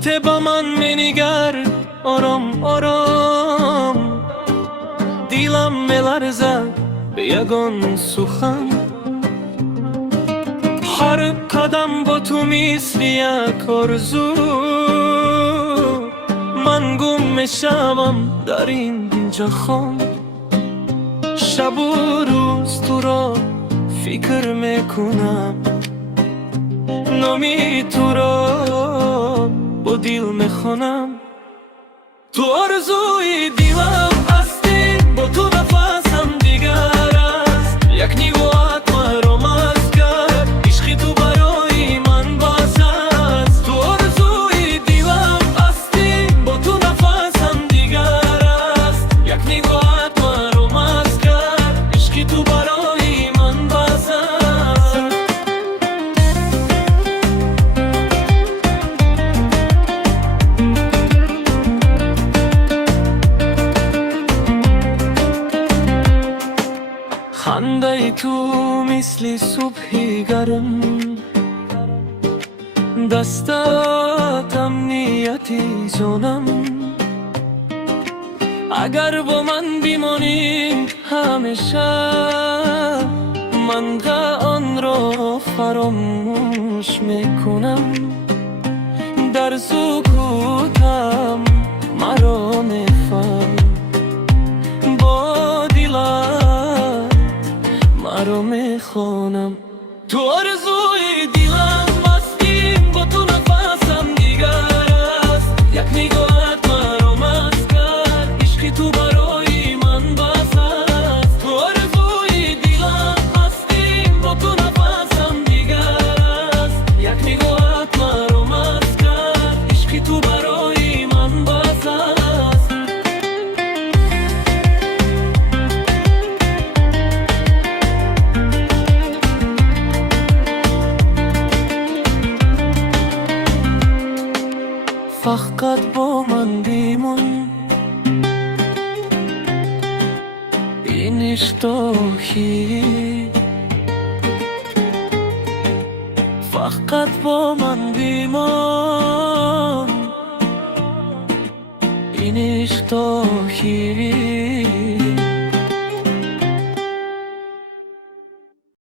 وقت با من منیگر آرام آرام، دیلم ملرزد به یگان سخن. هر قدم با تو مثل یک آرزو، من گم میشم در این جهان. شب و روز تو را فکر میکنم، نامی تو را با دل میخوانم. تو آرزوی دیلم هستی، با تو نفسم دیگر است. یک نگاهت مرا مست کرد، عشق تو برای من بس است. تو آرزوی دیلم هستی، با تو نفسم دیگر است. یک نگاهت مرا مست کرد، عشق تو برای من بس است. خنده تو مثل صبح گرم، دستت امنیتی جانم. اگر با من بمانی همیشه، من آن را فراموش میکنم. در سکوتم مرا میفهم، با دلت مرا میخوانم. تو آرزوی دیلم هستیم، با تو نفسم دیگر است. یک نگاهت مرا مست کرد، عشق تو برای من بس است. تو آرزوی دیلم هستیم، با تو نفسم دیگر است. یک نگاهت مرا مست کرد، عشق تو برای من بس است. فقط با من بیمون، این اشتاقی. فقط با من بیمون، این اشتاقی.